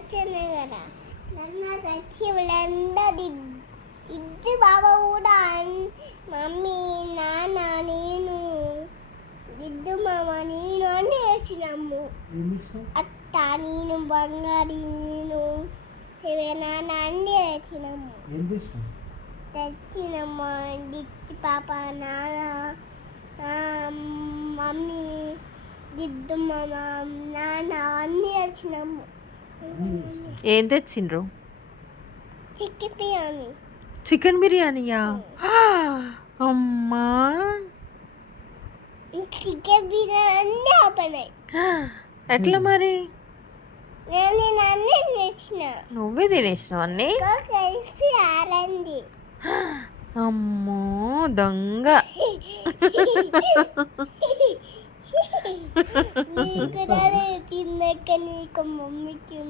వచ్చాను కదా నన్ను తెచ్చి వాళ్ళందరూ ఇద్దరు బాబా కూడా మమ్మీ నాన్న నేను ఇద్దు మామ నేను అని వేసినాము అత్త నేను బంగారు నేను నాన్న అన్నీ వేసినాము తెచ్చినాము దిచ్చి పాప నాన్న మమ్మీ దిద్దు మామ నాన్న అన్నీ వేసినాము. ఏం తెచ్చిండ్రు? చికెన్ బిర్యానీ. చికెన్ బిర్యానీయా? అమ్మా చికెన్ బిర్యానీ ఆపనాయి. ఎట్లా మరి? నేను అన్నీ తినేసిన. నువ్వే తినేసినావు అన్నీ? కలిసి ఆరండి. అమ్మో దొంగ. నీకు తిన్నాక నీకు మమ్మీకి